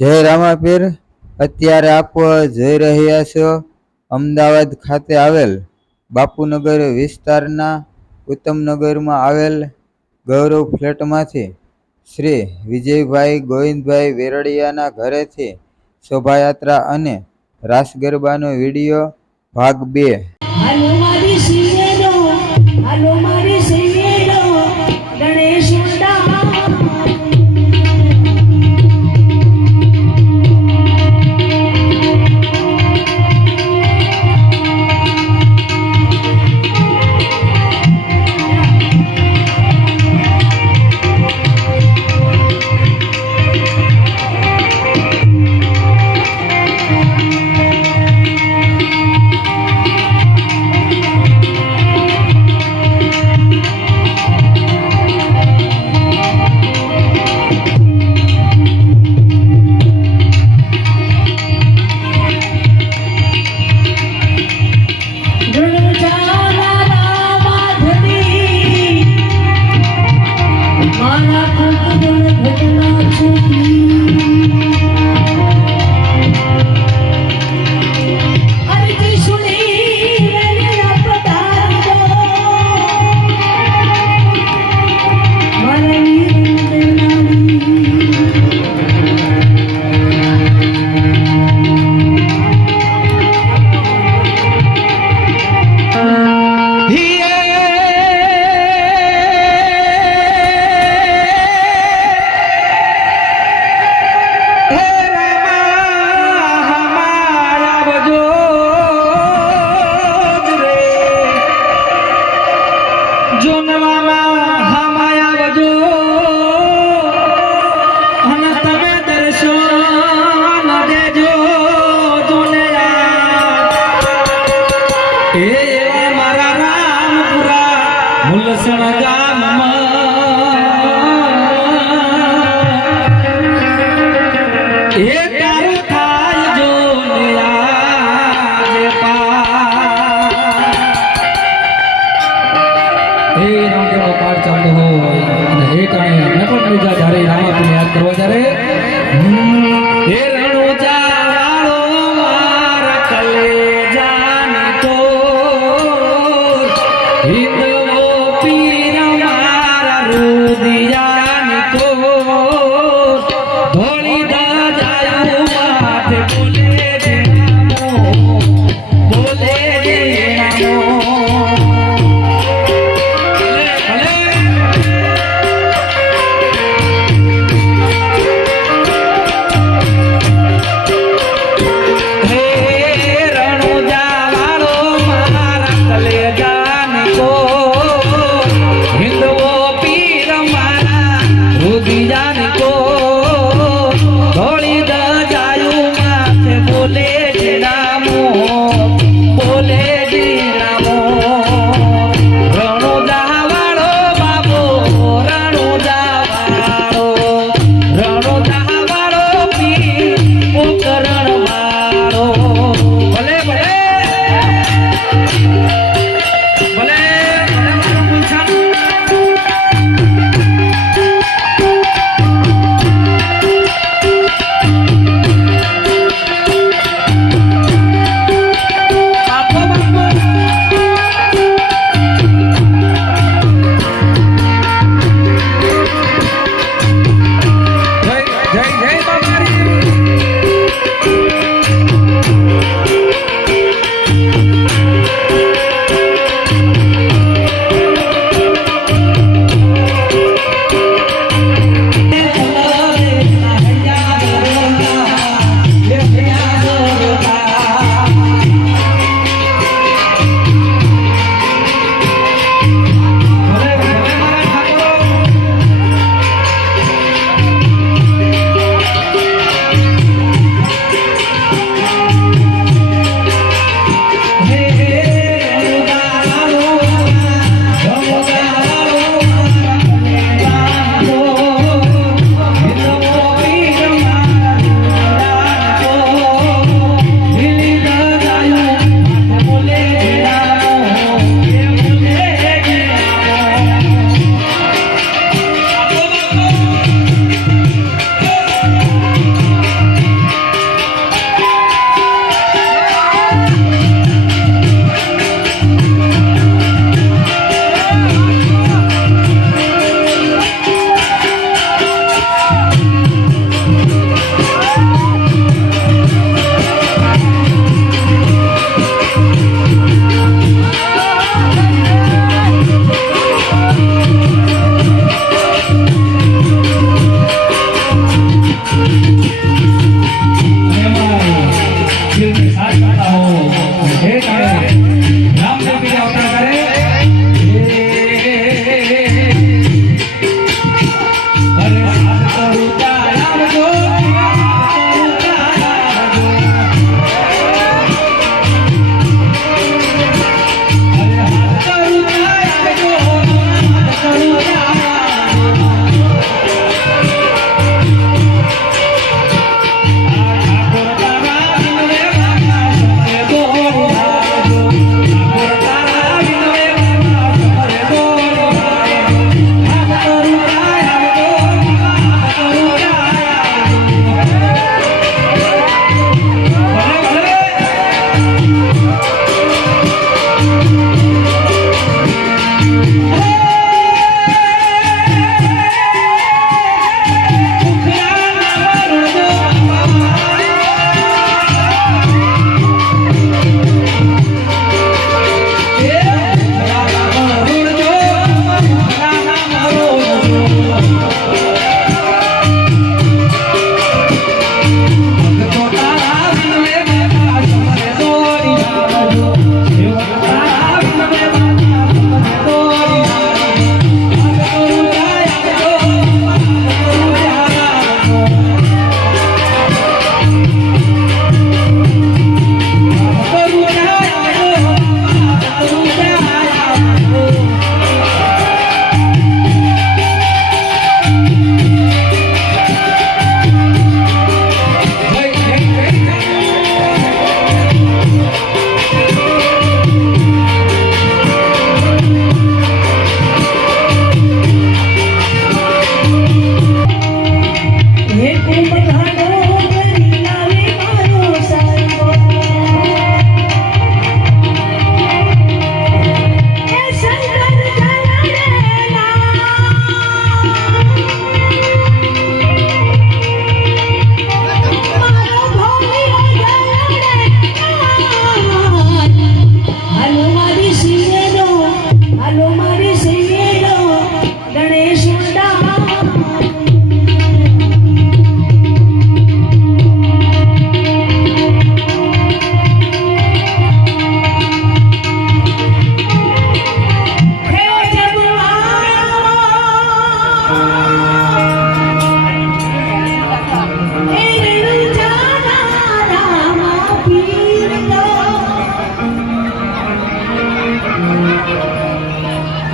જય રામાપીર. અત્યારે આપ જોઈ રહ્યા છો અમદાવાદ ખાતે આવેલ બાપુનગર વિસ્તારના ઉત્તમનગરમાં આવેલ ગૌરવ ફ્લેટમાંથી શ્રી વિજયભાઈ ગોવિંદભાઈ વેરડિયાના ઘરેથી શોભાયાત્રા અને રાસ ગરબાનો વીડિયો ભાગ બે.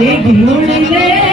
देख लूड़ी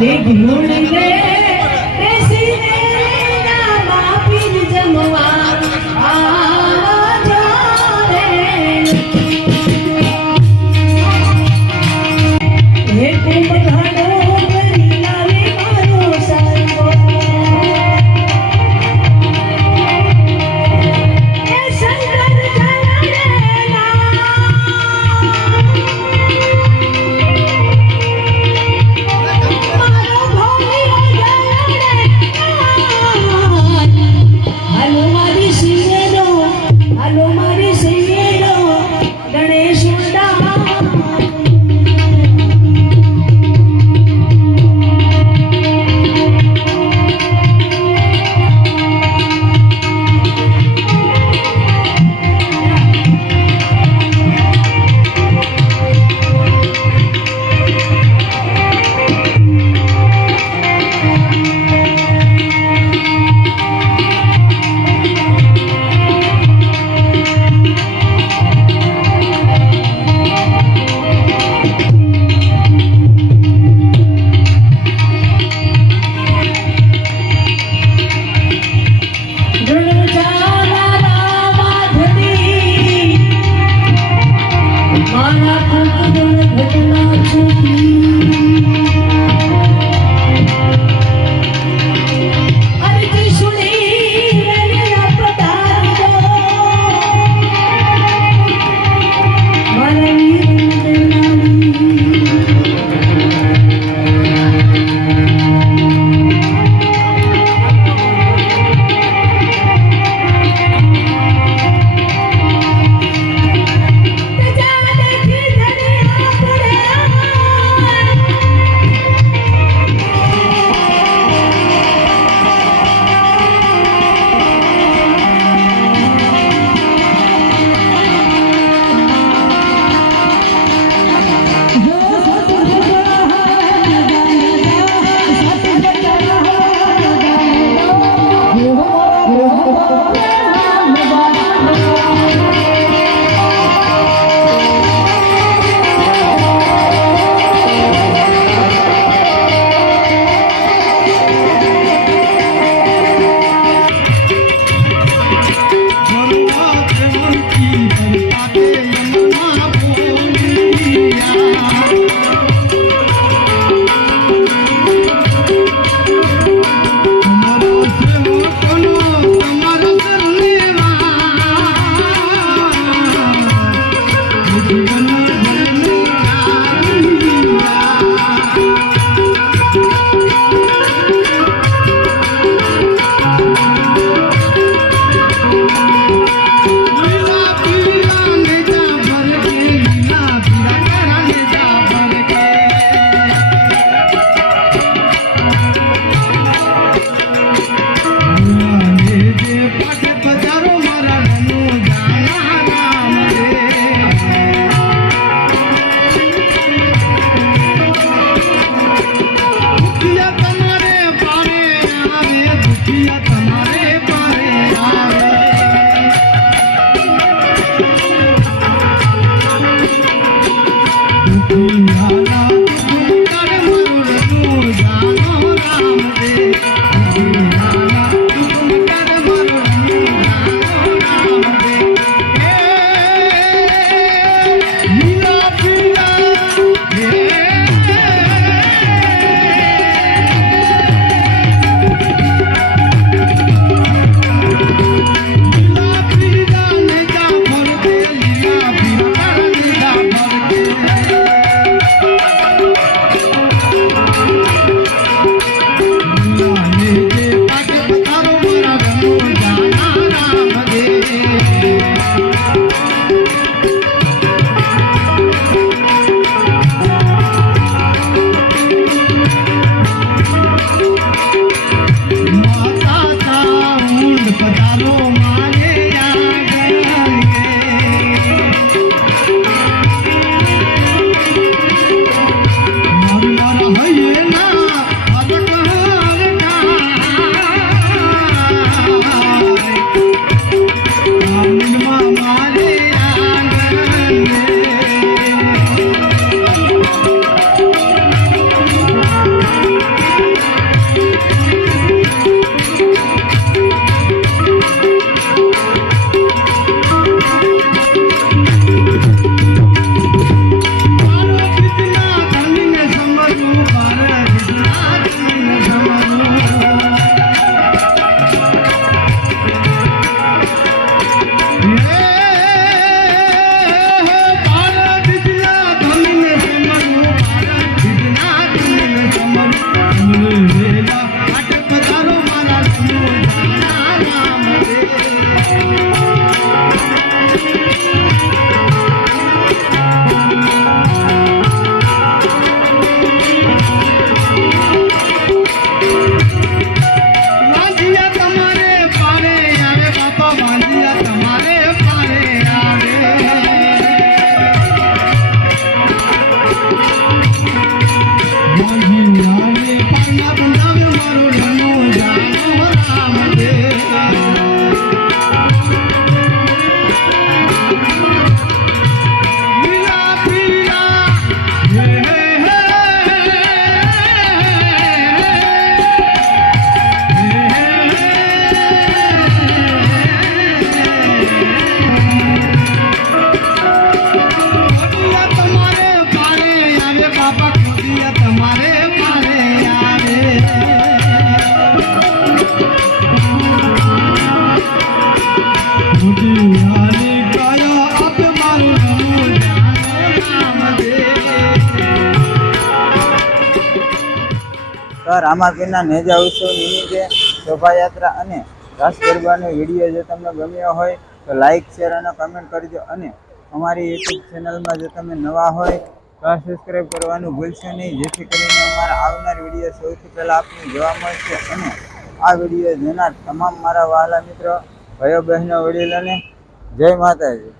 ನುಡಿದೆ રામાપીરના નેજા ઉત્સવ નિમિત્તે શોભાયાત્રા અને રાસ ગરબાનો વીડિયો જો તમને ગમ્યો હોય, તો લાઈક શેર અને કમેન્ટ કરજો અને અમારી યુટ્યુબ ચેનલમાં જો તમે નવા હોય, તો સબસ્ક્રાઈબ કરવાનું ભૂલશો નહીં. જેથી કરીને અમારા આવનાર વીડિયો સૌથી પહેલાં આપને જોવા મળશે. અને આ વીડિયો જોનાર તમામ મારા વહાલા મિત્રો, ભાઈઓ, બહેનો, વડીલોને જય માતાજી.